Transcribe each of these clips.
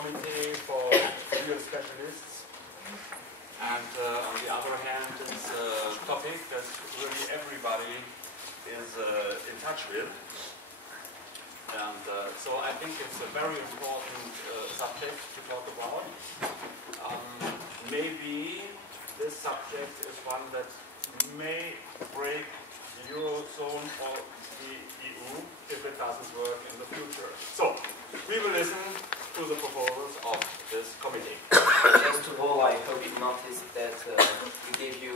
committee for real specialists. And on the other hand, it's a topic that really everybody is in touch with. And so I think it's a very important subject to talk about. Maybe this subject is one that may break the Eurozone or the EU if it doesn't work in the future. So, we will listen to the proposals of this committee. First of all, I hope you noticed that we gave you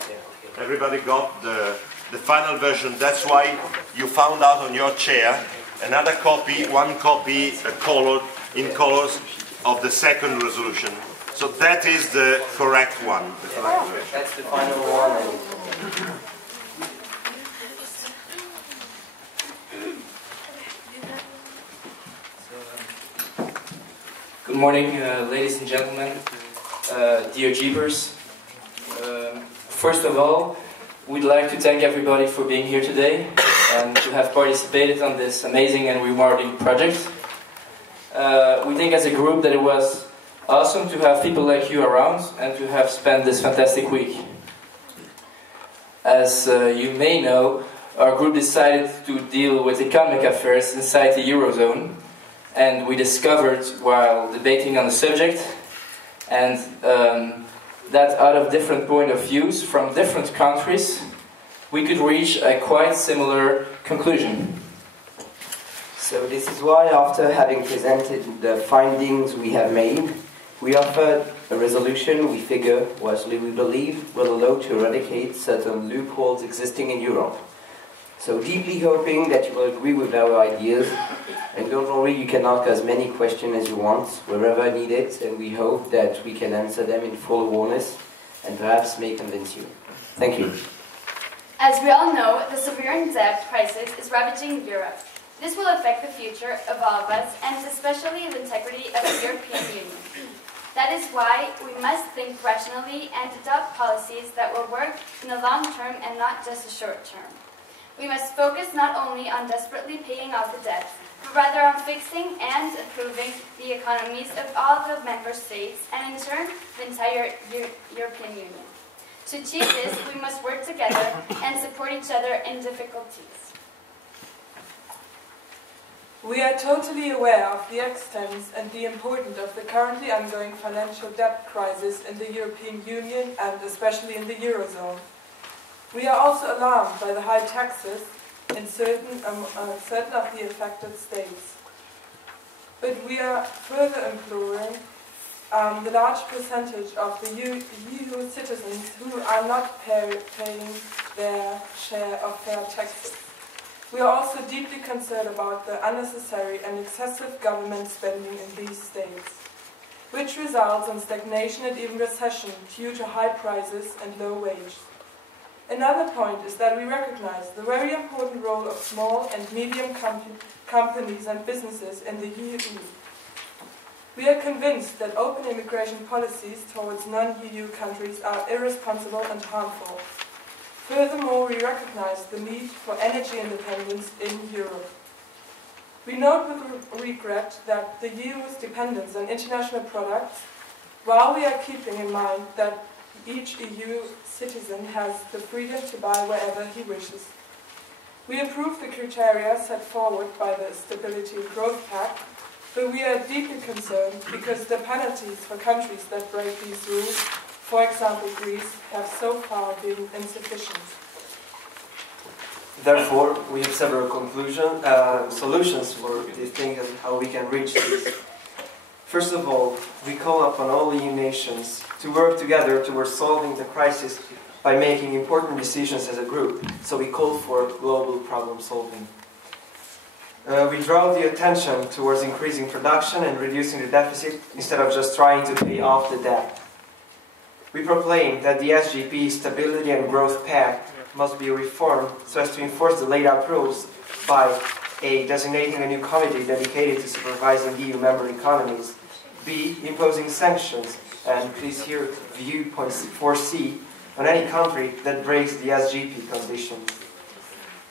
okay. Everybody got the final version. That's why you found out on your chair another copy, one copy colored in colors of the second resolution. So that is the correct one. The correct version. That's the final one. Good morning, ladies and gentlemen, dear Jeepers. First of all, we'd like to thank everybody for being here today and to have participated on this amazing and rewarding project. We think as a group that it was awesome to have people like you around and to have spent this fantastic week. As you may know, our group decided to deal with economic affairs inside the Eurozone, and we discovered while debating on the subject and that out of different point of views from different countries, we could reach a quite similar conclusion. So this is why, after having presented the findings we have made, we offered a resolution we figure, we believe, will allow to eradicate certain loopholes existing in Europe. So deeply hoping that you will agree with our ideas, and don't worry, you can ask as many questions as you want, wherever needed, and we hope that we can answer them in full awareness, and perhaps may convince you. Thank you. As we all know, the sovereign debt crisis is ravaging Europe. This will affect the future of all of us, and especially the integrity of the European Union. That is why we must think rationally and adopt policies that will work in the long term and not just the short term. We must focus not only on desperately paying off the debts, but rather on fixing and improving the economies of all the member states and in turn the entire European Union. To achieve this, we must work together and support each other in difficulties. We are totally aware of the extent and the importance of the currently ongoing financial debt crisis in the European Union and especially in the Eurozone. We are also alarmed by the high taxes in certain of the affected states. But we are further imploring the large percentage of the EU citizens who are not paying their share of fair taxes. We are also deeply concerned about the unnecessary and excessive government spending in these states, which results in stagnation and even recession due to high prices and low wages. Another point is that we recognize the very important role of small and medium companies and businesses in the EU. We are convinced that open immigration policies towards non-EU countries are irresponsible and harmful. Furthermore, we recognize the need for energy independence in Europe. We note with regret that the EU's dependence on international products, while we are keeping in mind that each EU citizen has the freedom to buy wherever he wishes. We approve the criteria set forward by the Stability and Growth Pact, but we are deeply concerned because the penalties for countries that break these rules, for example Greece, have so far been insufficient. Therefore, we have several solutions for these things and how we can reach this. First of all, we call upon all EU nations to work together towards solving the crisis by making important decisions as a group. So we call for global problem solving. We draw the attention towards increasing production and reducing the deficit instead of just trying to pay off the debt. We proclaim that the SGP Stability and Growth Pact must be reformed so as to enforce the laid out rules by A. Designating a new committee dedicated to supervising EU member economies, B. Imposing sanctions, and please hear viewpoint 4C, on any country that breaks the SGP conditions.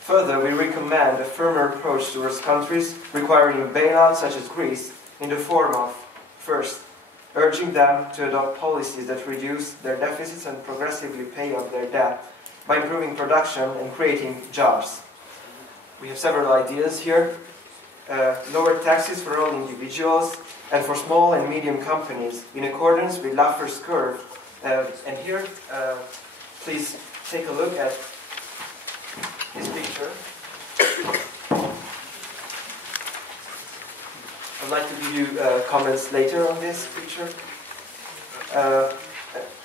Further, we recommend a firmer approach towards countries requiring a bailout such as Greece in the form of, first, urging them to adopt policies that reduce their deficits and progressively pay off their debt by improving production and creating jobs. We have several ideas here. Lower taxes for all individuals and for small and medium companies in accordance with Laffer's curve. And here, please take a look at this picture. I'd like to give you comments later on this picture.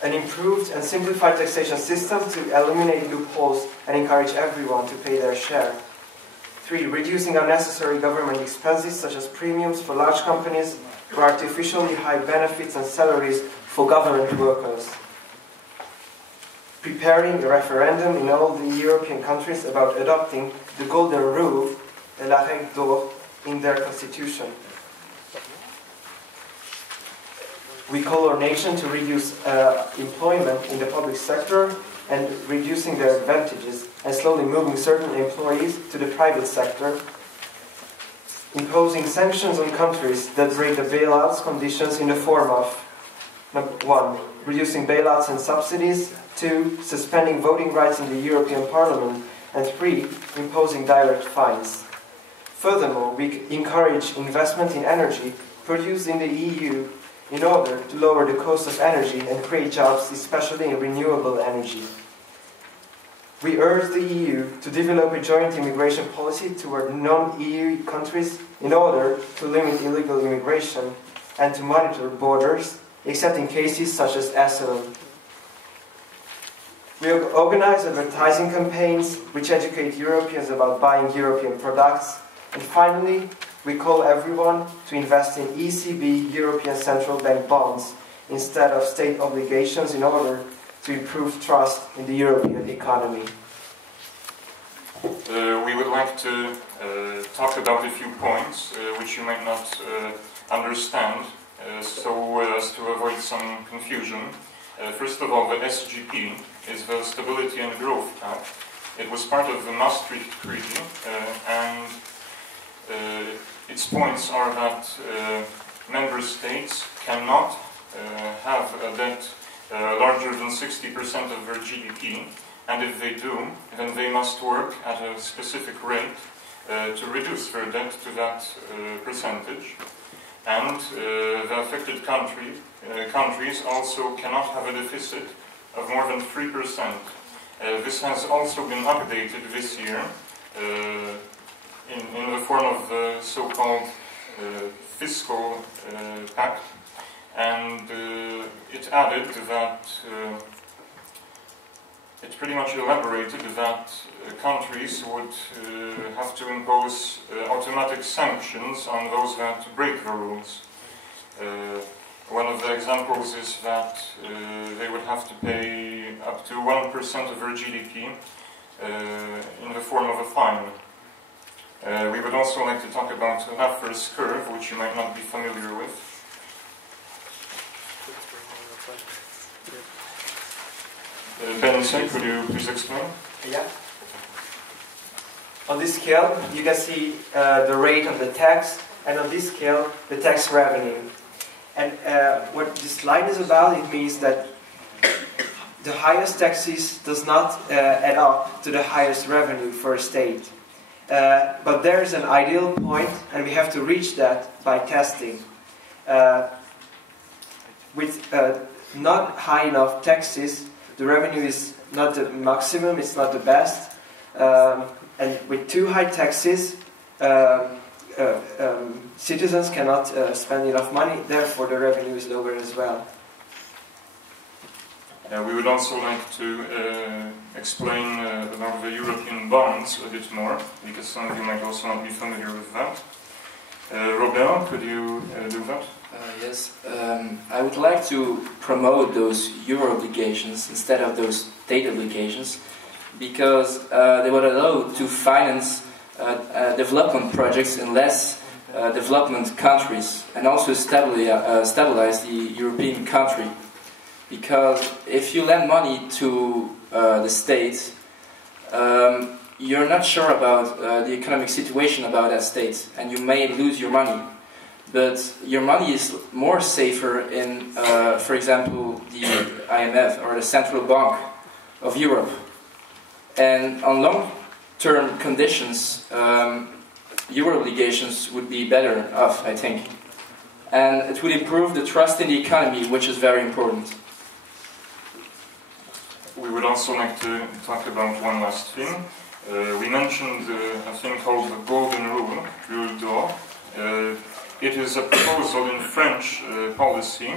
An improved and simplified taxation system to eliminate loopholes and encourage everyone to pay their share. 3. Reducing unnecessary government expenses such as premiums for large companies or artificially high benefits and salaries for government workers. Preparing a referendum in all the European countries about adopting the Golden Rule, la règle d'or, in their constitution. We call our nation to reduce employment in the public sector and reducing their advantages and slowly moving certain employees to the private sector, imposing sanctions on countries that break the bailouts conditions in the form of 1. Reducing bailouts and subsidies, 2. Suspending voting rights in the European Parliament, and 3. Imposing direct fines. Furthermore, we encourage investment in energy produced in the EU in order to lower the cost of energy and create jobs, especially in renewable energy. We urge the EU to develop a joint immigration policy toward non-EU countries in order to limit illegal immigration and to monitor borders, except in cases such as asylum. We organize advertising campaigns which educate Europeans about buying European products. And finally, we call everyone to invest in ECB, European Central Bank bonds, instead of state obligations in order to improve trust in the European economy. We would like to talk about a few points which you might not understand, so as to avoid some confusion. First of all, the SGP is the Stability and Growth Pact. It was part of the Maastricht Treaty, and its points are that member states cannot have a debt larger than 60% of their GDP, and if they do, then they must work at a specific rate to reduce their debt to that percentage. And the affected countries also cannot have a deficit of more than 3%. This has also been updated this year in the form of the so-called fiscal pact, and it added that it pretty much elaborated that countries would have to impose automatic sanctions on those that break the rules. One of the examples is that they would have to pay up to 1% of their GDP in the form of a fine. We would also like to talk about Laffer's curve, which you might not be familiar with. Benice, could you please explain? Yeah. On this scale, you can see the rate of the tax, and on this scale, the tax revenue. And what this line is about, it means that the highest taxes does not add up to the highest revenue for a state. But there's an ideal point, and we have to reach that by testing. With not high enough taxes, the revenue is not the maximum, it's not the best. And with too high taxes, citizens cannot spend enough money, therefore the revenue is lower as well. We would also like to explain about the European bonds a bit more, because some of you might also not be familiar with that. Robert, could you do that? Yes, I would like to promote those euro obligations instead of those state obligations, because they would allow to finance development projects in less development countries, and also stabilize the European country. Because if you lend money to the state, you're not sure about the economic situation about that state, and you may lose your money. but your money is more safer in, for example, the IMF or the Central Bank of Europe. And on long-term conditions, euro obligations would be better off, I think. And it would improve the trust in the economy, which is very important. We would also like to talk about one last thing. We mentioned a thing called the Golden Rule, Rule d'Or. It is a proposal in French policy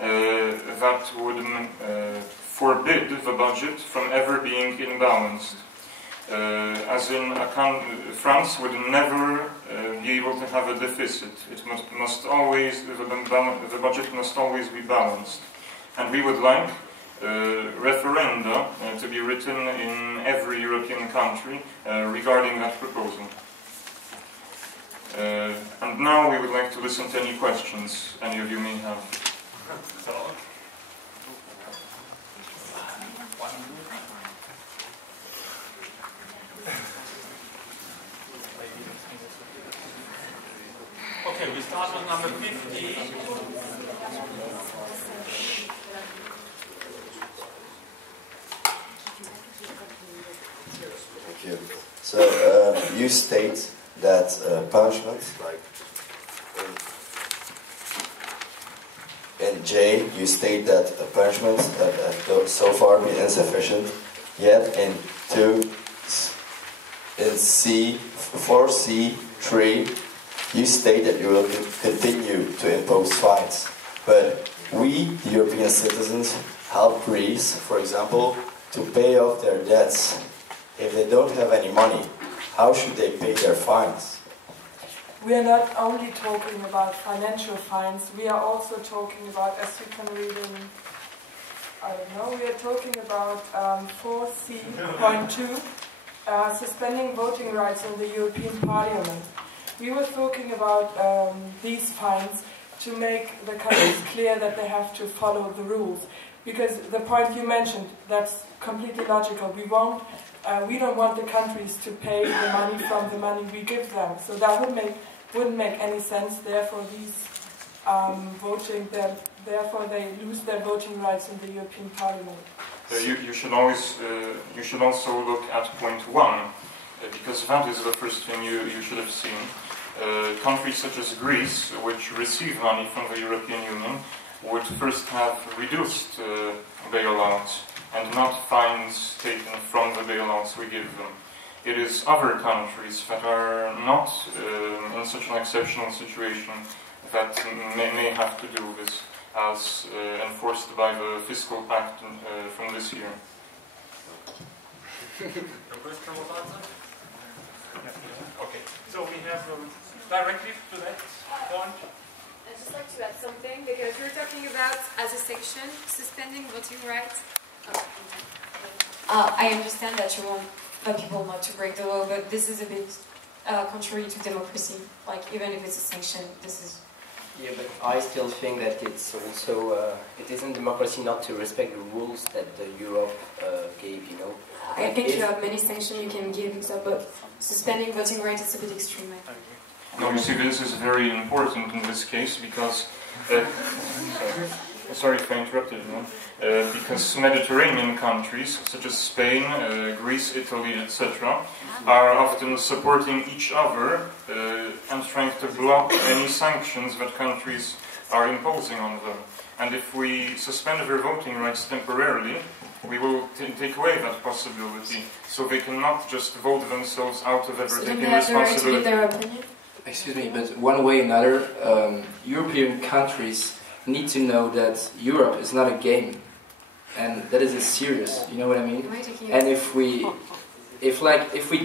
that would forbid the budget from ever being imbalanced. As in, France would never be able to have a deficit. It must always, the budget must always be balanced. And we would like referenda to be written in every European country regarding that proposal. And now we would like to listen to any questions any of you may have. Okay, we start with number 50. Thank you. So you state that punishment, like in J, you state that punishments have so far been insufficient. Yet in C, 4C3, you state that you will continue to impose fines. But we, the European citizens, help Greece, for example, to pay off their debts. If they don't have any money, how should they pay their fines? We are not only talking about financial fines, we are also talking about, as you can read in, I don't know, we are talking about 4C.2, suspending voting rights in the European Parliament. We were talking about these fines to make the countries clear that they have to follow the rules. Because the point you mentioned, that's completely logical. We don't want the countries to pay the money from the money we give them. So that wouldn't make any sense. Therefore, therefore they lose their voting rights in the European Parliament. You should also look at point 1, because that is the first thing you should have seen. Countries such as Greece, which receive money from the European Union, would first have reduced bailouts and not fines taken from the bailouts we give them. It is other countries that are not in such an exceptional situation that may have to do this, as enforced by the fiscal pact from this year. Okay, so we have directly to that point. I'd just like to add something, because we're talking about, as a section, suspending voting rights. I understand that you want people not to break the law, but this is a bit contrary to democracy. Like, even if it's a sanction, this is... Yeah, but I still think that it's also, it isn't democracy not to respect the rules that Europe gave, you know. I think you have many sanctions you can give, so, but suspending voting rights is a bit extreme. No, you see, this is very important in this case because, sorry if I interrupted you, because Mediterranean countries such as Spain, Greece, Italy, etc. are often supporting each other and trying to block any sanctions that countries are imposing on them. And if we suspend their voting rights temporarily, we will take away that possibility, so they cannot just vote themselves out of ever taking responsibility. Their opinion? Excuse me, but one way or another, European countries need to know that Europe is not a game, and that is serious. You know what I mean? And if we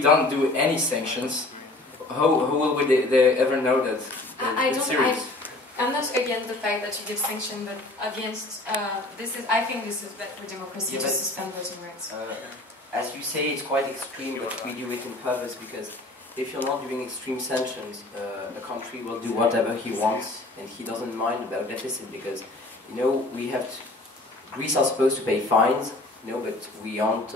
don't do any sanctions, how will they ever know that it's serious? I'm not against the fact that you give sanction, but against I think this is bad for democracy to suspend voting rights. As you say, it's quite extreme, but we do it on purpose because if you're not doing extreme sanctions, a country will do whatever he wants, and he doesn't mind about deficit because, you know, Greece are supposed to pay fines, you know, but we aren't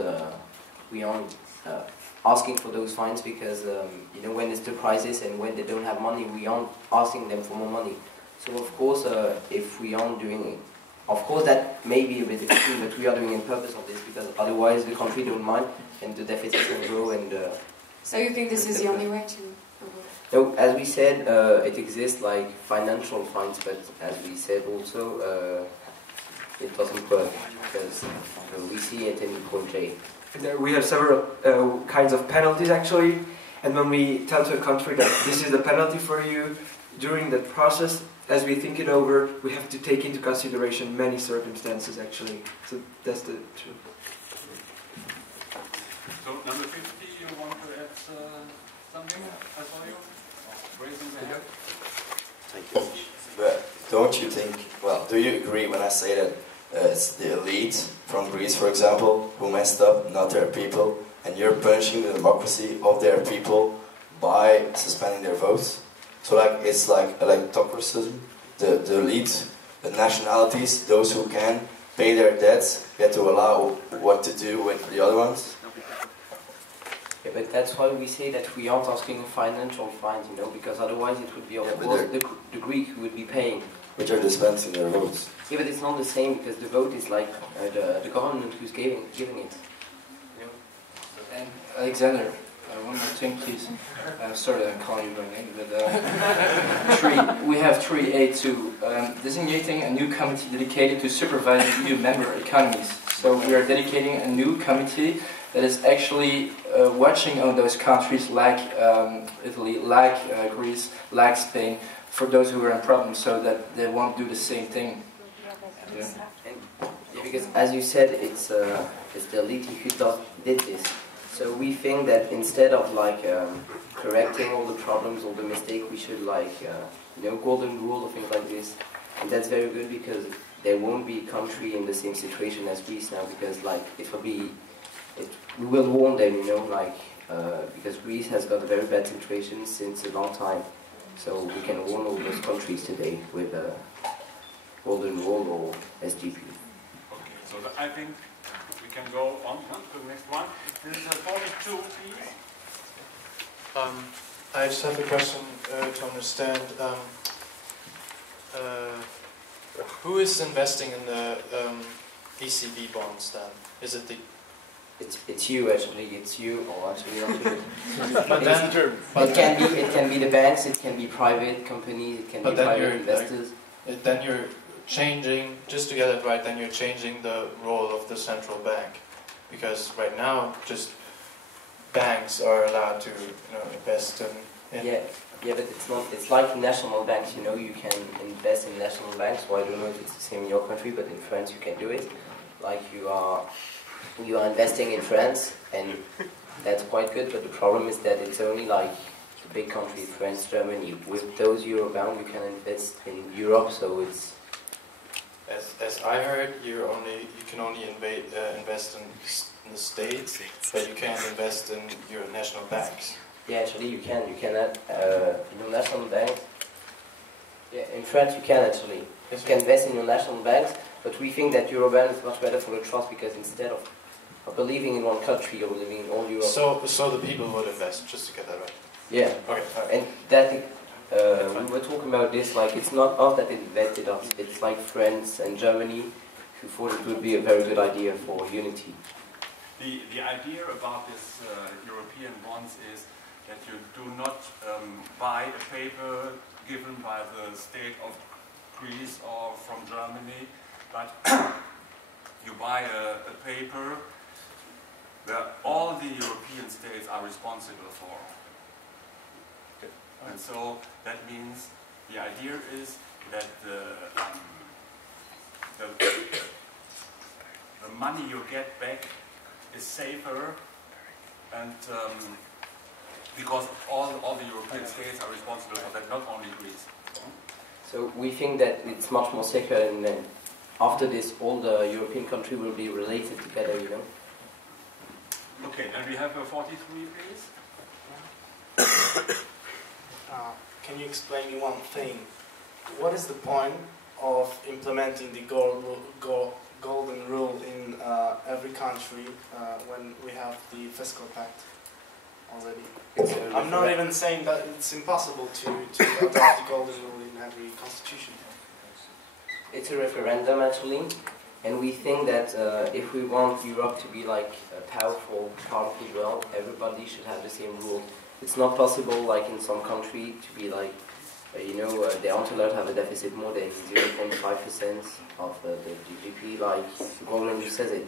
asking for those fines because you know, when it's the crisis and when they don't have money, we aren't asking them for more money. So of course, if we aren't doing it, of course that may be a bit extreme, but we are doing it on purpose of this because otherwise the country don't mind and the deficit can grow and. So you think this is the only way to? No, as we said, it exists like financial fines, but as we said also, it doesn't work because we see it in Point J. We have several kinds of penalties actually, and when we tell to a country that this is the penalty for you, during that process, as we think it over, we have to take into consideration many circumstances actually. So that's the truth. So number 50, you want to add something? I saw you raising the hand. Thank you. But don't you think, well, do you agree when I say that it's the elite from Greece, for example, who messed up, not their people, and you're punishing the democracy of their people by suspending their votes? So like it's like electocracy, the elite, the nationalities, those who can pay their debts, get to allow what to do with the other ones? Yeah, but that's why we say that we aren't asking financial fines, you know, because otherwise it would be, of course, the Greek who would be paying. Which are dispensing their votes. Yeah, but it's not the same because the vote is like the government who's giving it. You know? And Alexander, one more thing, please. Sorry that I'm calling you by name, but we have 3A2, designating a new committee dedicated to supervising EU member economies. So we are dedicating a new committee that is actually watching on those countries like Italy, like Greece, like Spain, for those who are in problems, so that they won't do the same thing. Yeah. And, because as you said, it's the elite who did this. So we think that instead of like correcting all the problems, all the mistakes, we should like you know, golden rule or things like this. And that's very good because there won't be a country in the same situation as Greece now, because like we will warn them, you know, like because Greece has got a very bad situation since a long time. So we can warn all those countries today with golden rule or SGP. Okay, so I think we can go on to the next one. This is 42, please. I just have a question to understand. Who is investing in the ECB bonds then? Is it the... It's you actually, it's you, or actually not you. It can be the banks, it can be private companies, it can be private investors. Then you're changing, just to get it right, then you're changing the role of the central bank. Because right now, just banks are allowed to, you know, invest in... Yeah, but it's not. It's like national banks. You know, you can invest in national banks. Well, I don't know if it's the same in your country, but in France you can do it. Like you are investing in France, and that's quite good. But the problem is that it's only like a big country, France, Germany. With those Eurobound, you can invest in Europe. So it's. As I heard, you can only invest in the States, but you can't invest in your national banks. Yeah, actually you can. You cannot. In your national banks. Yeah, in France you can actually. You can invest in your national banks, but we think that Eurobond is much better for the trust because instead of believing in one country, you're believing in all Europe. So the people would invest, just to get that right. Yeah. Okay. And that. We were talking about this, like it's not us that invented us, it's like France and Germany who thought it would be a very good idea for unity. The idea about this European bonds is that you do not buy a paper given by the state of Greece or from Germany, but you buy a paper where all the European states are responsible for. And so that means the idea is that the money you get back is safer, and because all the European states are responsible for that, not only Greece. So we think that it's much more secure, and then after this, all the European countries will be related together, you know. Okay, then we have a 43, please. Can you explain me one thing? What is the point of implementing the golden rule in every country when we have the fiscal pact? already. I'm not even saying that it's impossible to adopt the golden rule in every constitution. It's a referendum actually, and we think that if we want Europe to be like a powerful part of the world, everybody should have the same rule. It's not possible, like in some country, to be like, they aren't allowed to have a deficit more than 0.5% of the GDP, like the golden rule says it.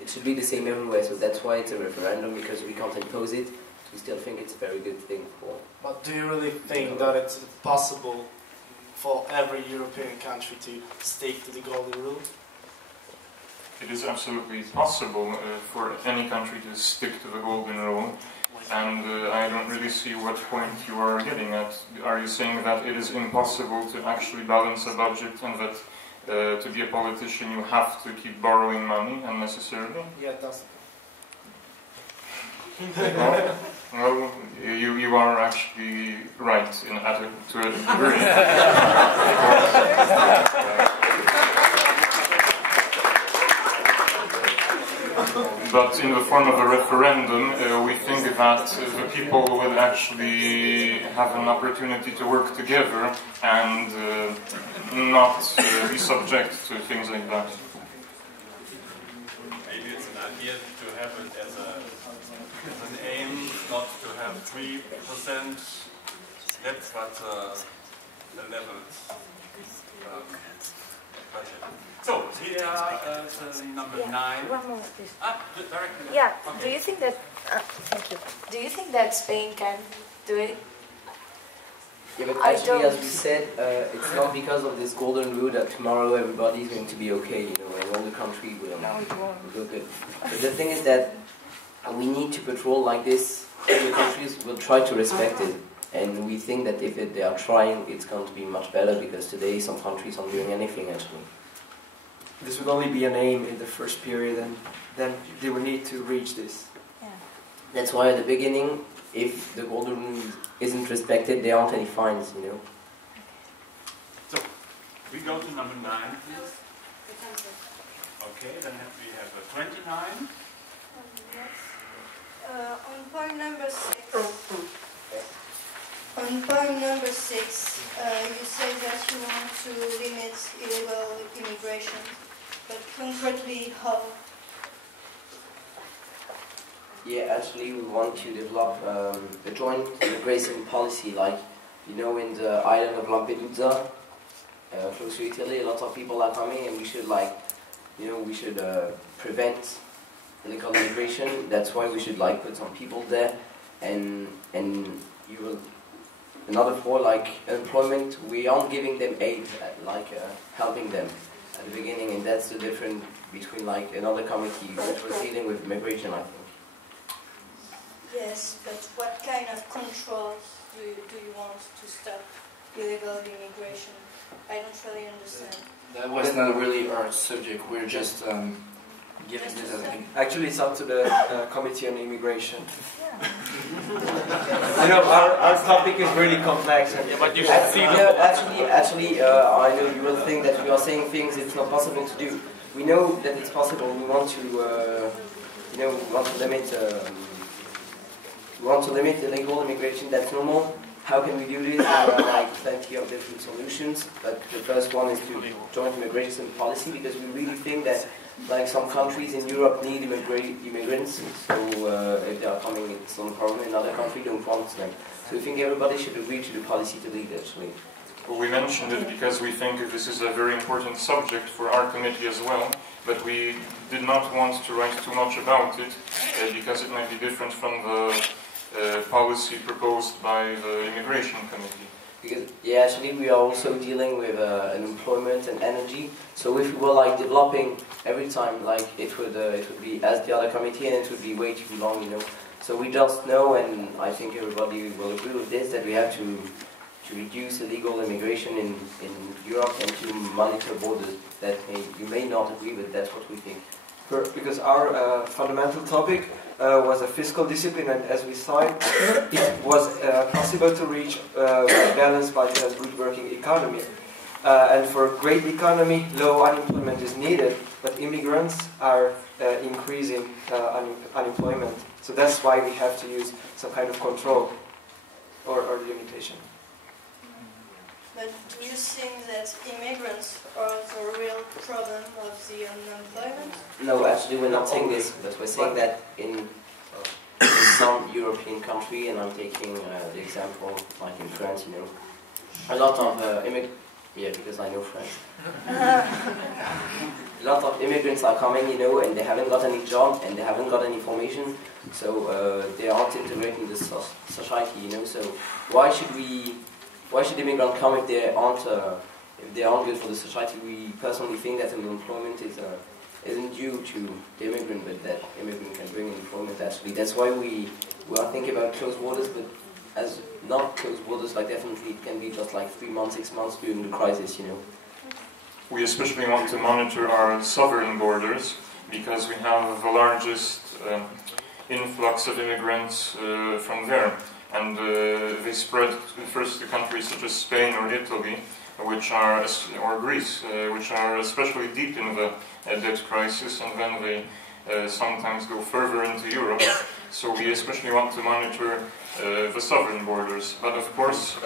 It should be the same everywhere, so that's why it's a referendum, because we can't impose it. We still think it's a very good thing for... But do you really think that it's possible for every European country to stick to the golden rule? It is absolutely possible for any country to stick to the golden rule, and I don't really see what point you are getting at. Are you saying that it is impossible to actually balance a budget, and that to be a politician you have to keep borrowing money unnecessarily? Yeah, that's... Well, you are actually right to a degree. But in the form of a referendum, we think that the people will actually have an opportunity to work together and not be subject to things like that. Maybe it's an idea to have it as an aim, not to have 3% debt, but a leveled budget. So, here number 9. One moment, please. Directly. Yeah. Okay. Do you think that? Thank you. Do you think that Spain can do it? Yeah, but actually, as we said, it's not because of this golden rule that tomorrow everybody is going to be okay, and all the country will go good. But the thing is that we need to patrol like this, and the countries will try to respect it. And we think that if they are trying, it's going to be much better, because today some countries aren't doing anything actually. This would only be an aim in the first period, and then they would need to reach this. Yeah. That's why at the beginning, if the golden rule isn't respected, there aren't any fines, So, we go to number 9, please. Okay, then we have 29. On point number 6. On point number 6, you say that you want to limit illegal immigration, but concretely how? Yeah, actually we want to develop a joint immigration policy, like, in the island of Lampedusa, close to Italy, a lot of people are coming, and we should prevent illegal immigration. That's why we should put some people there, and you will... Another for employment, we aren't giving them aid, helping them at the beginning, and that's the difference between another committee which was dealing with immigration, I think. Yes, but what kind of controls do you want to stop illegal immigration? I don't really understand. That was not really our subject. We're just giving this as a... Actually, it's up to the Committee on Immigration. Our topic is really complex. But you should see actually, I know you will think that we are saying things it's not possible to do. We know that it's possible. We want to, we want to limit illegal immigration. That's normal. How can we do this? There are plenty of different solutions. But the first one is to joint immigration policy, because we really think that some countries in Europe need immigrants, so if they are coming, it's no problem. Another country don't want them. So we think everybody should agree to the policy to lead, actually. Well, we mentioned it because we think this is a very important subject for our committee as well, but we did not want to write too much about it, because it might be different from the policy proposed by the Immigration Committee. Because, yeah, actually we are also dealing with employment and energy. So if we were developing every time, it would be as the other committee, and it would be way too long, So we just know, and I think everybody will agree with this, that we have to reduce illegal immigration in Europe and to monitor borders. That you may not agree with, that's what we think. Because our fundamental topic was a fiscal discipline, and as we saw it was possible to reach balance by a good working economy. And for great economy, low unemployment is needed, but immigrants are increasing unemployment. So that's why we have to use some kind of control or limitation. But do you think that immigrants are the real problem of the unemployment? No, actually we're not saying this, but we're saying that in some European country, and I'm taking the example like in France, you know, a lot of because I know French. A lot of immigrants are coming, you know, and they haven't got any job and they haven't got any formation, so they aren't integrated in the society, you know. So why should immigrants come if they aren't good for the society? We personally think that unemployment isn't due to the immigrant, but that immigrant can bring employment actually. That's why we are thinking about closed borders, but as not closed borders, like definitely it can be just like 3 months, 6 months during the crisis, you know. We especially want to monitor our southern borders because we have the largest influx of immigrants from there. And they spread first to countries such as Spain or Italy, or Greece, which are especially deep in the debt crisis, and then they sometimes go further into Europe. So we especially want to monitor the southern borders. But of course,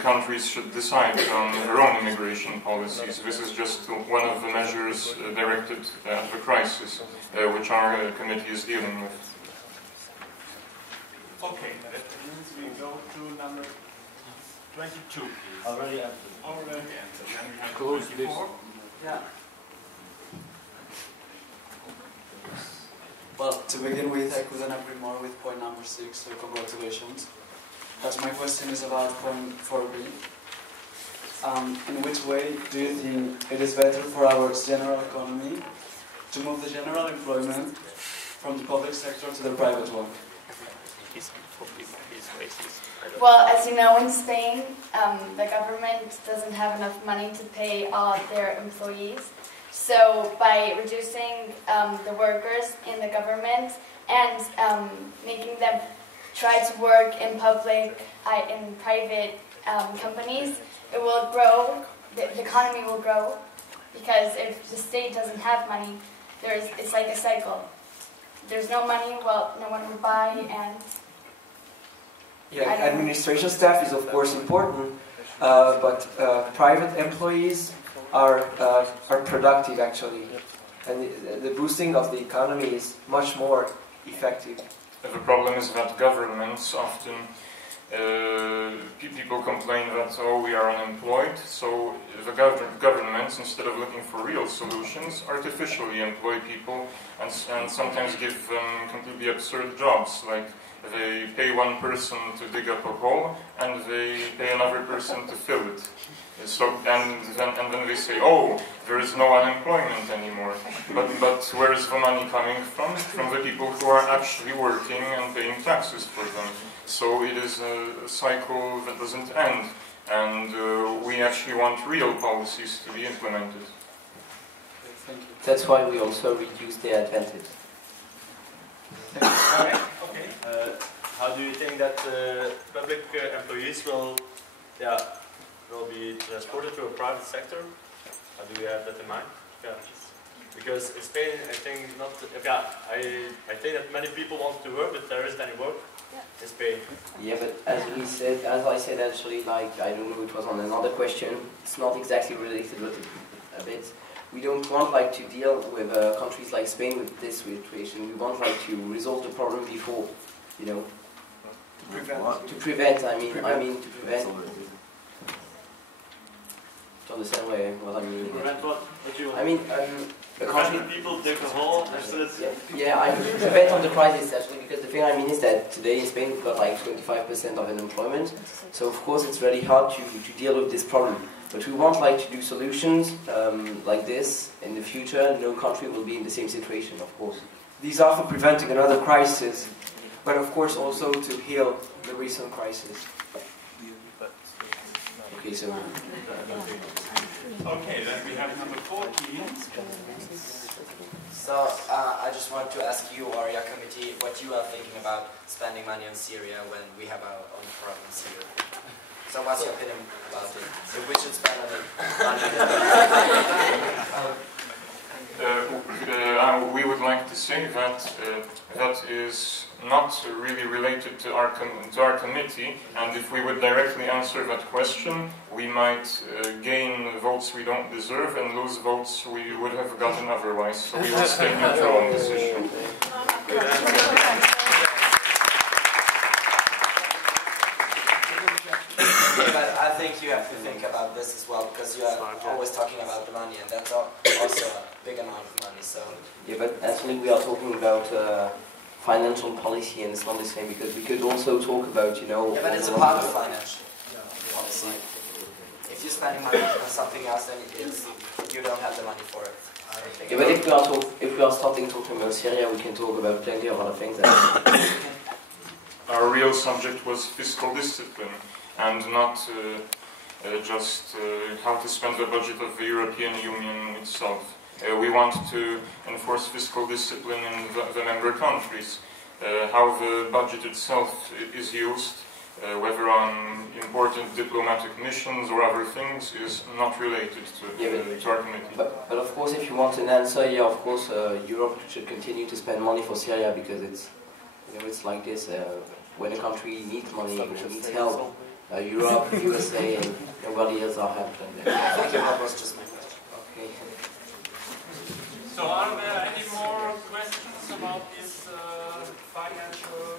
countries should decide on their own immigration policies. This is just one of the measures directed at the crisis, which our committee is dealing with. Okay, that means we go to number 22. Already answered. Already answered. Then we have Close 24. Yeah. Well, to begin with, I couldn't agree more with point number 6, so congratulations. But my question is about point 4b. In which way do you think it is better for our general economy to move the general employment from the public sector to the private one? Well, as you know, in Spain, the government doesn't have enough money to pay all of their employees. So by reducing the workers in the government and making them try to work in private companies, it will grow, the economy will grow, because if the state doesn't have money, it's like a cycle. There's no money, well, no one will buy, and... Yeah, administration staff is of course important, but private employees are productive actually, and the boosting of the economy is much more effective. The problem is that governments often, people complain that, oh, we are unemployed, so the governments, instead of looking for real solutions, artificially employ people and sometimes give them completely absurd jobs, like they pay one person to dig up a hole and they pay another person to fill it. So, and then they say, oh, there is no unemployment anymore. But where is the money coming from? From the people who are actually working and paying taxes for them. So it is a cycle that doesn't end. And we actually want real policies to be implemented. That's why we also reduce the advantage. Okay. How do you think that public employees will be transported to a private sector? How do you have that in mind? Yeah. Because in Spain, I think not. I think that many people want to work, but there isn't any work in Spain. Yeah, but as I said, actually, like I don't know, it was on another question. It's not exactly related, but a bit. We don't want like to deal with countries like Spain with this situation. We want like to resolve the problem before, you know. To prevent. I mean to prevent. To understand what I mean. Prevent what? I mean, the country. People dig a hole instead of. Yeah, I mean prevent on the crisis actually, because the thing I mean is that today in Spain we've got like 25% of unemployment. So of course it's really hard to deal with this problem. But we want like to do solutions like this in the future. No country will be in the same situation, of course. These are for preventing another crisis, but of course also to heal the recent crisis. Okay, so. Okay, then we have number 14. So I just want to ask you or your committee what you are thinking about spending money on Syria when we have our own problems here. So what's your opinion about it? If we should spend on it money? We would like to say that that is not really related to our committee, and if we would directly answer that question, we might gain votes we don't deserve and lose votes we would have gotten otherwise. So we will stay neutral on this issue. But I think you have to think about this as well, because you are always talking about the money, and that's also a big amount of money. So yeah, but actually we are talking about financial policy, and it's not the same, because we could also talk about, you know. Yeah, but it's a part of financial policy. If you're spending money on something else, then you don't have the money for it. Yeah, but if we are starting talking about Syria, we can talk about plenty of other things. Our real subject was fiscal discipline, and not just how to spend the budget of the European Union itself. We want to enforce fiscal discipline in the member countries. How the budget itself is used, whether on important diplomatic missions or other things, is not related to our committee. But of course, if you want an answer, yeah, of course, Europe should continue to spend money for Syria, because it's, you know, it's like this. When a country needs money, when it needs help, Europe, USA, and nobody else are helping them. Thank you. That was just my question. Okay. So are there any more questions about this financial?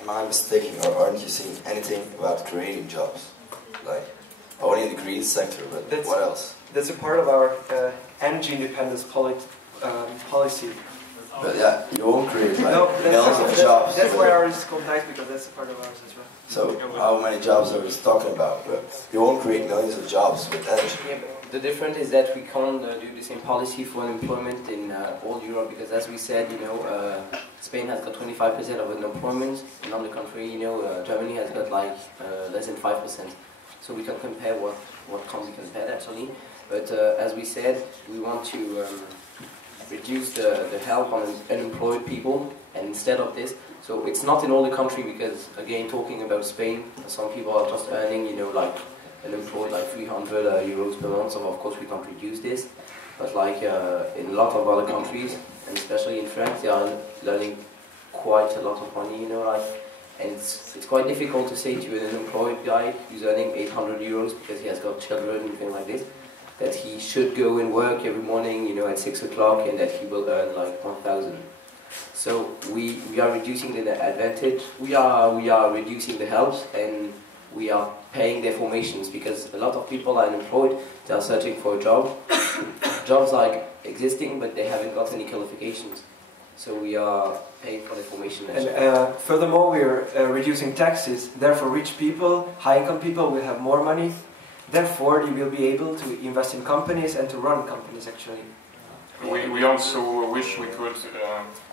Am I mistaken, or aren't you seeing anything about creating jobs? Like, only in the green sector, but what else? That's a part of our energy independence policy. But yeah, you won't create like millions of jobs. That's why ours is called nice, because that's a part of ours as well. So how many jobs are we talking about? But you won't create millions of jobs with energy. Yeah, but the difference is that we can't do the same policy for unemployment in all Europe, because as we said, you know, Spain has got 25% of unemployment, and on the contrary, you know, Germany has got like less than 5%. So we can compare what can be compared actually. But as we said, we want to reduce the help on unemployed people, and instead of this, so it's not in all the country, because again, talking about Spain, some people are just earning, you know, like unemployed like 300 euros per month, so of course we can't reduce this, but like in a lot of other countries, and especially in France, they are earning quite a lot of money, you know, like, and it's quite difficult to say to an unemployed guy who's earning 800 euros because he has got children and things like this, that he should go and work every morning, you know, at 6 o'clock, and that he will earn like 1,000. So we are reducing the advantage, we are reducing the helps, and we are paying their formations, because a lot of people are unemployed, they are searching for a job. Jobs are existing, but they haven't got any qualifications. So we are paying for the formation. And furthermore, we are reducing taxes. Therefore, rich people, high-income people will have more money. Therefore, you will be able to invest in companies and to run companies, actually. We also wish we could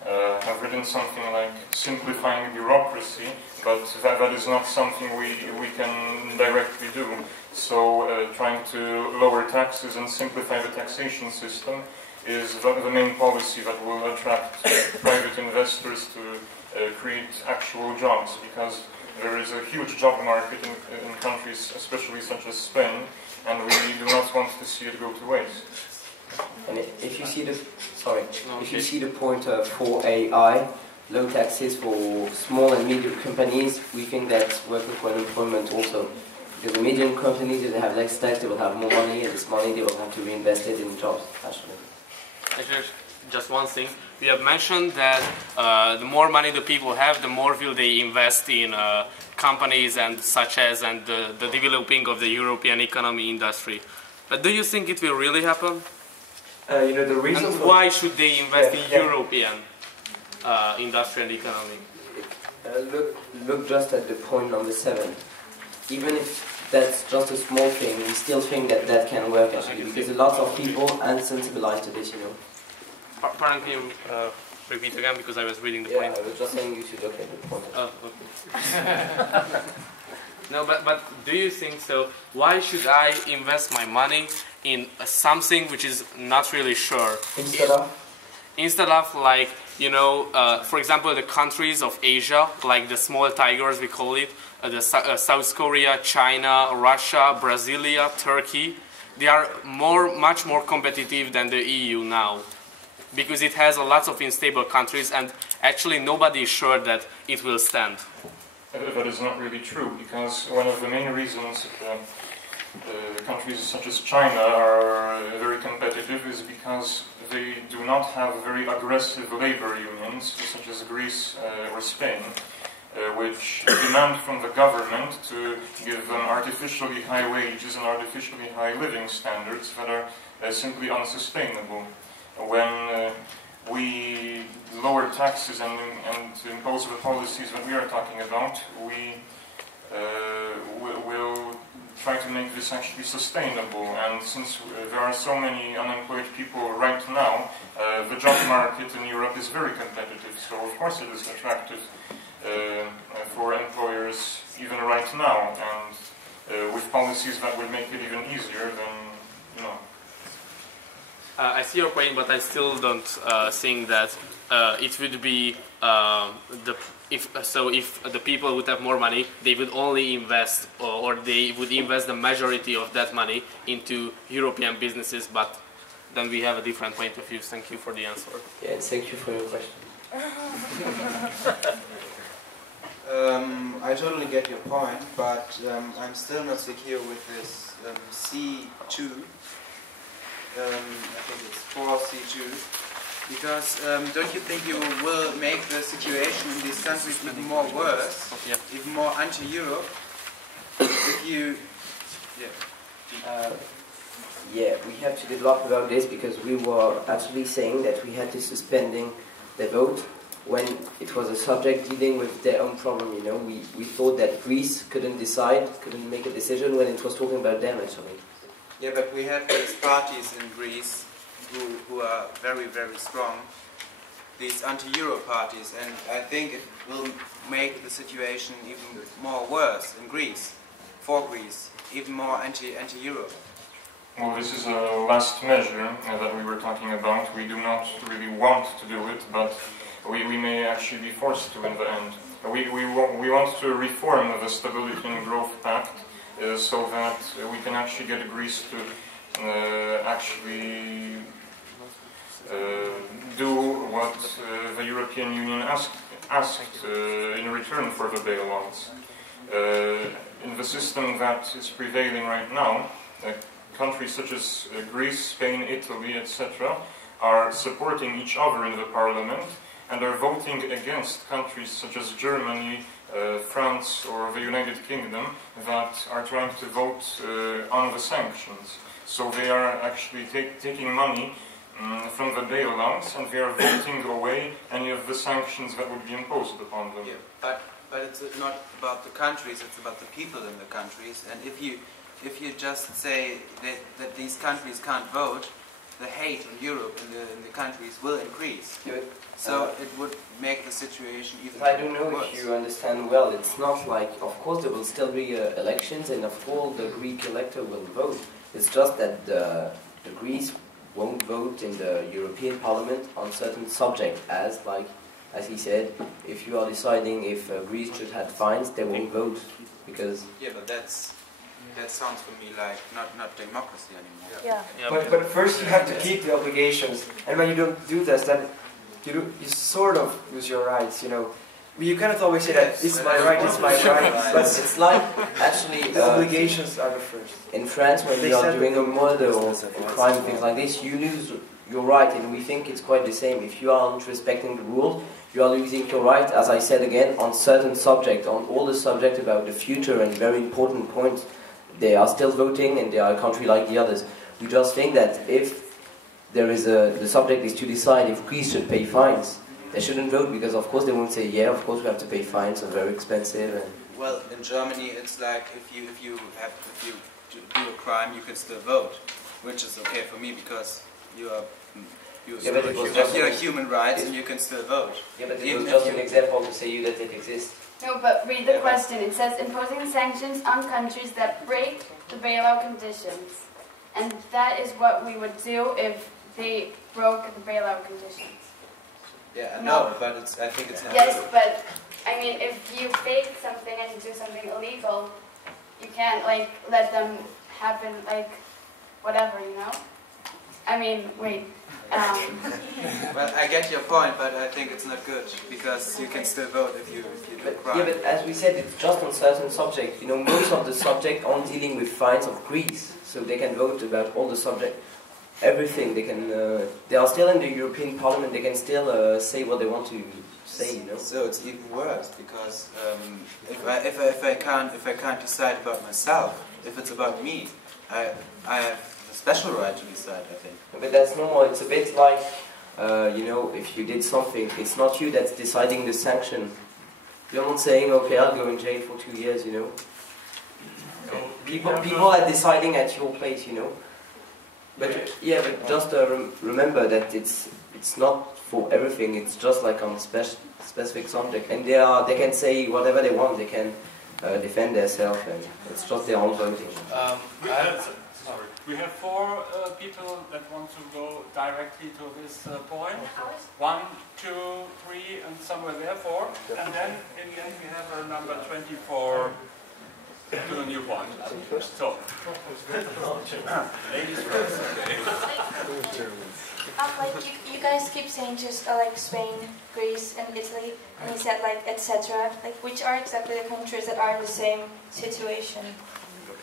have written something like simplifying bureaucracy, but that is not something we can directly do. So trying to lower taxes and simplify the taxation system is the main policy that will attract private investors to create actual jobs, because there is a huge job market in countries, especially such as Spain, and we do not want to see it go to waste. And if you see if you see the point for AI, low taxes for small and medium companies, we think that's working for unemployment also. Because the medium companies, if they have less tax, they will have more money, and this money they will have to reinvest it in jobs, actually. Actually, just one thing. We have mentioned that the more money the people have, the more will they invest in companies and the developing of the European economy industry. But do you think it will really happen? You know, the reason and why should they invest in European industry and economy? Look just at the point number 7. Even if that's just a small thing, we still think that can work actually, because a lot of people aren't sensibilized to this, you know. Pardon, can you repeat again, because I was reading the point? I was just saying you should look at the point. Oh, okay. No, but do you think so? Why should I invest my money in something which is not really sure? instead of like, you know, for example, the countries of Asia, like the small tigers we call it, South Korea, China, Russia, Brasilia, Turkey, they are much more competitive than the EU now, because it has a lot of unstable countries, and actually nobody is sure that it will stand. That is not really true, because one of the main reasons countries such as China are very competitive is because they do not have very aggressive labor unions, such as Greece or Spain, which demand from the government to give them artificially high wages and artificially high living standards that are simply unsustainable. When we lower taxes and impose the policies that we are talking about, we will try to make this actually sustainable. And since there are so many unemployed people right now, the job market in Europe is very competitive. So of course it is attractive for employers even right now, and with policies that would make it even easier, then, you know. I see your point, but I still don't think that it would be if the people would have more money, they would only invest, or they would invest the majority of that money into European businesses. But then we have a different point of view. Thank you for the answer. Yeah, thank you for your question. I totally get your point, but I'm still not secure with this C2. I think it's 4C2. Because don't you think you will make the situation in these countries even more worse, even more anti-Europe, if you... Yeah, we have to develop about this, because we were actually saying that we had to suspending the vote when it was a subject dealing with their own problem, you know. We thought that Greece couldn't decide, couldn't make a decision when it was talking about them, actually. Yeah, but we have these parties in Greece who are very, very strong, these anti-Euro parties, and I think it will make the situation even more worse in Greece, for Greece, even more anti-Euro. Well, this is a last measure that we were talking about. We do not really want to do it, but we may actually be forced to in the end. We want to reform the Stability and Growth Pact so that we can actually get Greece to actually do what the European Union asked in return for the bailouts. In the system that is prevailing right now, countries such as Greece, Spain, Italy, etc. are supporting each other in the parliament and are voting against countries such as Germany, France or the United Kingdom that are trying to vote on the sanctions. So they are actually taking money from the bailouts, and they are voting away any of the sanctions that would be imposed upon them. Yeah, but it's not about the countries, it's about the people in the countries, and if you just say that these countries can't vote, the hate on Europe in the countries will increase. So it would make the situation even worse. I don't know if you understand well. It's not like, of course there will still be elections, and of course the Greek elector will vote. It's just that the Greece won't vote in the European Parliament on certain subjects, as he said, if you are deciding if Greece should have fines, they won't vote, because... Yeah, but that sounds for me like not democracy anymore. Yeah. But first you have to keep the obligations, and when you don't do this, then you sort of lose your rights, you know. You cannot always say that it's my right, it's my right. But it's like, actually, the obligations are the first. In France, when you are doing a murder or a crime, things like this, you lose your right, and we think it's quite the same. If you aren't respecting the rules, you are losing your right, as I said again, on certain subjects, on all the subjects about the future and very important points. They are still voting, and they are a country like the others. We just think that if there is the subject is to decide if Greece should pay fines, they shouldn't vote, because of course they won't say, yeah, of course we have to pay fines, and very expensive. And well, in Germany it's like if you do a crime, you can still vote, which is okay for me because you're a human rights and you can still vote. Yeah, but it was just an example to say you that it exists. No, but read the question. It says imposing sanctions on countries that break the bailout conditions. And that is what we would do if they broke the bailout conditions. Yeah, I No. know, but I think it's not Yes, true. but I mean, if you fake something and you do something illegal, you can't like let them happen like whatever, you know? I mean, wait. Well, I get your point, but I think it's not good because you can still vote if you do crime. Yeah, but as we said, it's just on certain subjects. You know, most of the subjects aren't dealing with fines of Greece, so they can vote about all the subjects, everything. They can. They are still in the European Parliament. They can still say what they want to say. You know. So it's even worse because if I can't decide about myself, if it's about me, I have a special right to decide. I think. But that's normal. It's a bit like, you know, if you did something, it's not you that's deciding the sanction. You're not saying, okay, I'll go in jail for 2 years, you know. People are deciding at your place, you know. But yeah, but just remember that it's not for everything. It's just like on specific subject, and they can say whatever they want. They can defend themselves, and it's just their own voting. We have 4 people that want to go directly to this point. 1, 2, 3, and somewhere there 4. And then in the end we have a number 24 to the new point. So, ladies first. Like you guys keep saying just like Spain, Greece, and Italy, and you said like etc. Like which are exactly the countries that are in the same situation?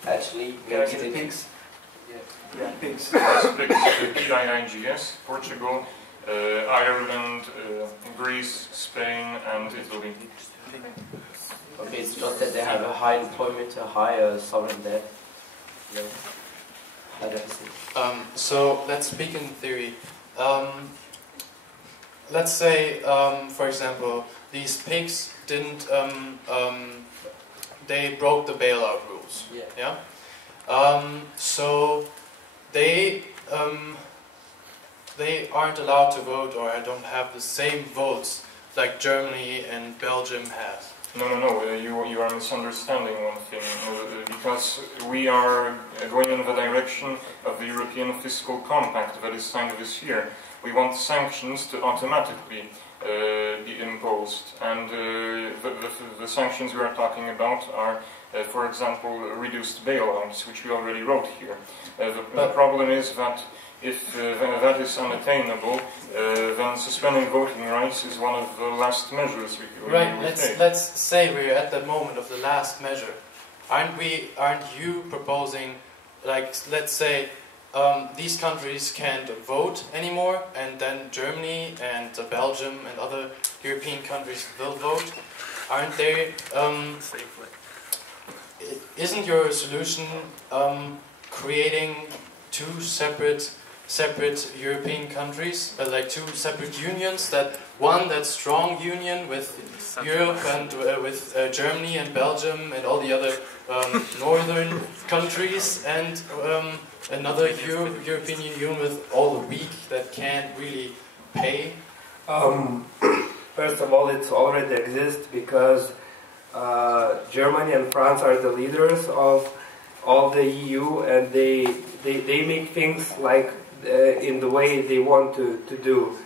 Actually, Guys, the pigs. Yeah, pigs. P-I-N-G-S, Portugal, Ireland, Greece, Spain, and Italy. Okay, it's just that they have a high employment, a high sovereign debt. You know, high deficit. So let's speak in theory. Let's say, for example, these pigs didn't. They broke the bailout rules. Yeah. So they aren't allowed to vote, or don't have the same votes like Germany and Belgium have. No, you are misunderstanding one thing, because we are going in the direction of the European Fiscal Compact that is signed this year. We want sanctions to automatically be imposed, and the sanctions we are talking about are, for example, reduced bailouts, which we already wrote here. The problem is that if that is unattainable, then suspending voting rights is one of the last measures we Right. will take. Let's say we're at the moment of the last measure. Aren't you proposing, like, let's say these countries can't vote anymore, and then Germany and Belgium and other European countries will vote? Aren't they? Isn't your solution creating 2 separate European countries, like 2 separate unions? That one that's strong union with Europe and with Germany and Belgium and all the other northern countries, and another European Union with all the weak that can't really pay? First of all, it already exists because Germany and France are the leaders of all the EU, and they make things like in the way they want to do.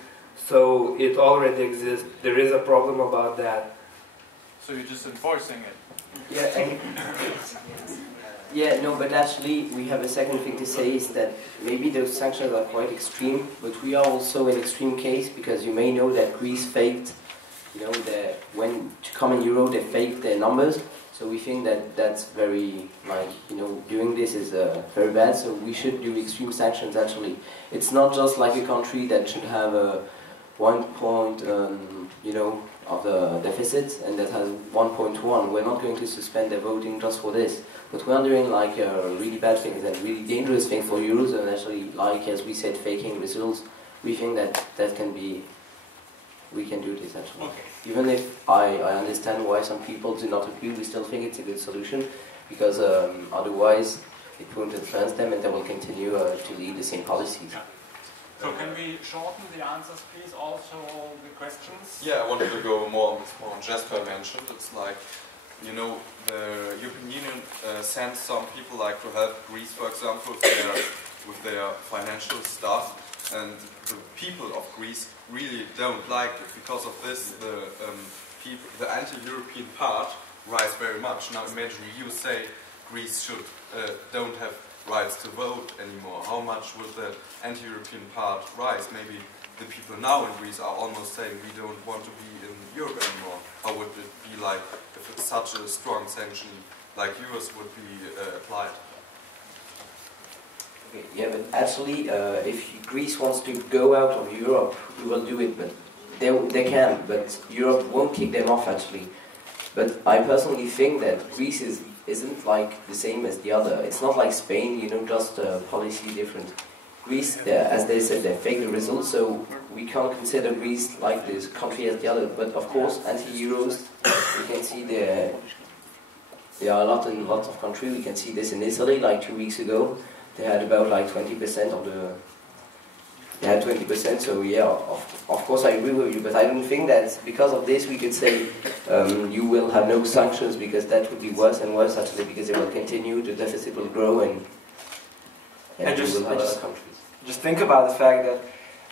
So it already exists. There is a problem about that. So you're just enforcing it? Yeah, no, but actually we have a second thing to say is that maybe those sanctions are quite extreme, but we are also an extreme case because you may know that Greece faked, you know, when to come in Euro they faked their numbers. So we think that that's very, like, you know, doing this is very bad, so we should do extreme sanctions actually. It's not just like a country that should have a 1 point, you know, of the deficit, and that has 1.1. We're not going to suspend the voting just for this. But we're doing like really bad things and really dangerous things for Euros, and actually, like as we said, faking results. We think that can be, we can do this actually. Okay. Even if I understand why some people do not agree, we still think it's a good solution, because otherwise it won't influence them and they will continue to lead the same policies. Yeah. So can we shorten the answers, please, also the questions? Yeah, I wanted to go more on this point Jesper mentioned. It's like, you know, the European Union sends some people like to help Greece, for example, with their financial stuff. and the people of Greece really don't like it. Because of this, the anti-European part rise very much. Now imagine you say Greece should don't have rights to vote anymore. How much would the anti-European part rise? Maybe the people now in Greece are almost saying we don't want to be in Europe anymore. How would it be like if it's such a strong sanction like yours would be applied? Okay, yeah, but actually, if Greece wants to go out of Europe, we will do it, but they can, but Europe won't kick them off actually. But I personally think that Greece isn't like the same as the other. It's not like Spain, you know, just policy different. Greece, as they said, they fake the results, so we can't consider Greece like this country as the other. But of course, anti-Euros, you can see there are lots of countries. We can see this in Italy, like 2 weeks ago. They had about like 20% of the... They had 20%, so yeah, of course I agree with you, but I don't think that because of this we could say you will have no sanctions, because that would be worse and worse actually, because it will continue, the deficit will grow, and just, we will have other countries. Just think about the fact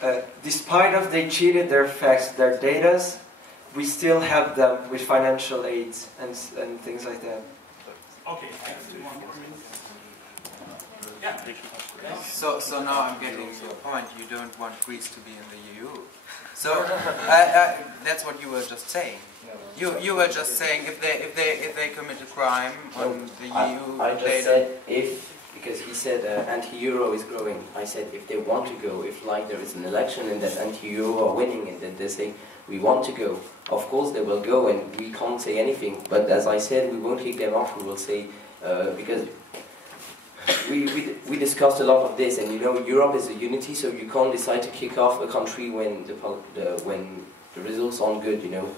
that despite of they cheated their facts, their datas, we still help them with financial aid and things like that. Okay, So now I'm getting your point. You don't want Greece to be in the EU. So that's what you were just saying. You were just saying if they commit a crime on the EU. I just said if, because he said anti-euro is growing. I said if they want to go, if like there is an election and that anti-euro are winning and that they say we want to go, of course they will go and we can't say anything. But as I said, we won't kick them off. We will say because. We discussed a lot of this, and you know Europe is a unity, so you can't decide to kick off a country when the results aren't good. You know,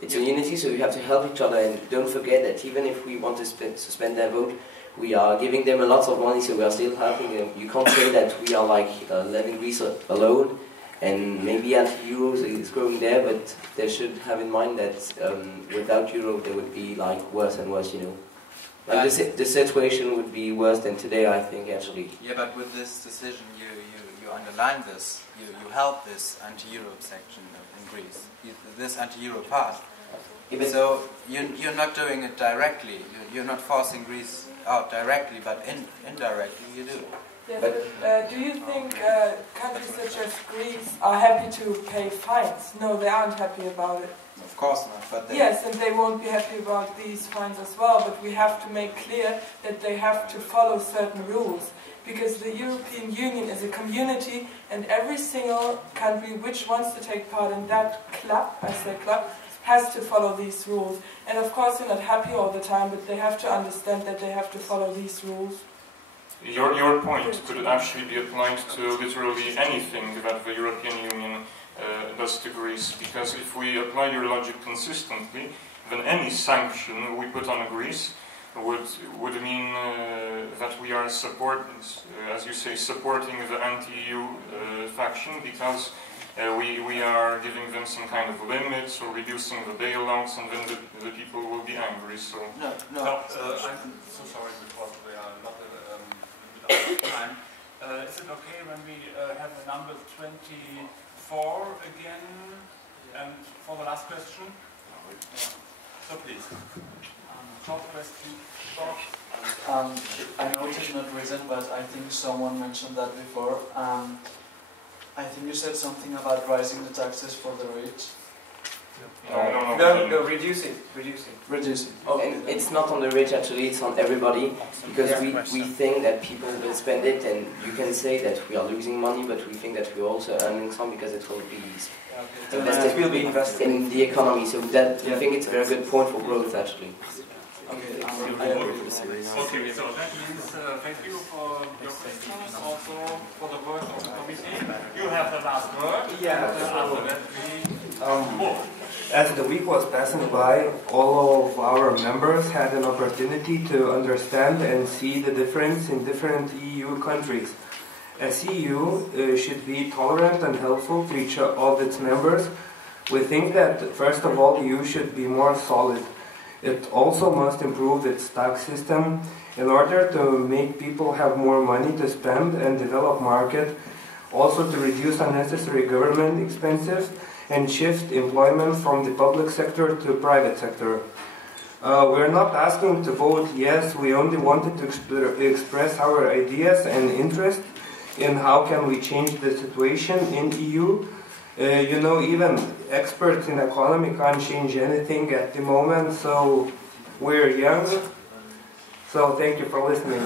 it's a unity, so you have to help each other, and don't forget that even if we want to suspend their vote, we are giving them a lot of money, so we are still helping them. You can't say that we are like letting Greece alone, and maybe anti-euros is growing there, but they should have in mind that without euro they would be like worse and worse. You know. And the situation would be worse than today, I think, actually. Yeah, but with this decision, you underline this. You help this anti-euro section in Greece, this anti-euro part. So you're not doing it directly. You're not forcing Greece out directly, but indirectly you do. Yes, but do you think countries such as Greece are happy to pay fines? No, they aren't happy about it. Of course not, but yes, and they won't be happy about these fines as well, but we have to make clear that they have to follow certain rules, because the European Union is a community, and every single country which wants to take part in that club, I say club, has to follow these rules. And of course they're not happy all the time, but they have to understand that they have to follow these rules. Your point could actually be applied to literally anything that the European Union does to Greece, because if we apply your logic consistently, then any sanction we put on Greece would mean that we are as you say, supporting the anti-EU faction, because we are giving them some kind of limits or reducing the bailouts, and then the people will be angry. So I'm so sorry because we are not out of time. Is it okay when we have the number 24 again, and for the last question? So please. Short question. I know it is not written, but I think someone mentioned that before. I think you said something about raising the taxes for the rich. No, reducing. Oh, and it's not on the rich actually, it's on everybody, because we think that people will spend it, and you can say that we are losing money, but we think that we're also earning some because it will be invested in the economy, so that we think it's a very good point for growth actually. Okay, so that means thank you for your questions, also for the work of the committee. You have the last word. Yeah. After that we as the week was passing by, all of our members had an opportunity to understand and see the difference in different EU countries. As EU should be tolerant and helpful to each of its members, we think that first of all EU should be more solid. It also must improve its tax system in order to make people have more money to spend and develop market. also to reduce unnecessary government expenses and shift employment from the public sector to private sector. We're not asking to vote yes, we only wanted to express our ideas and interest in how can we change the situation in EU. You know, even experts in economy can't change anything at the moment, so we're young. So thank you for listening.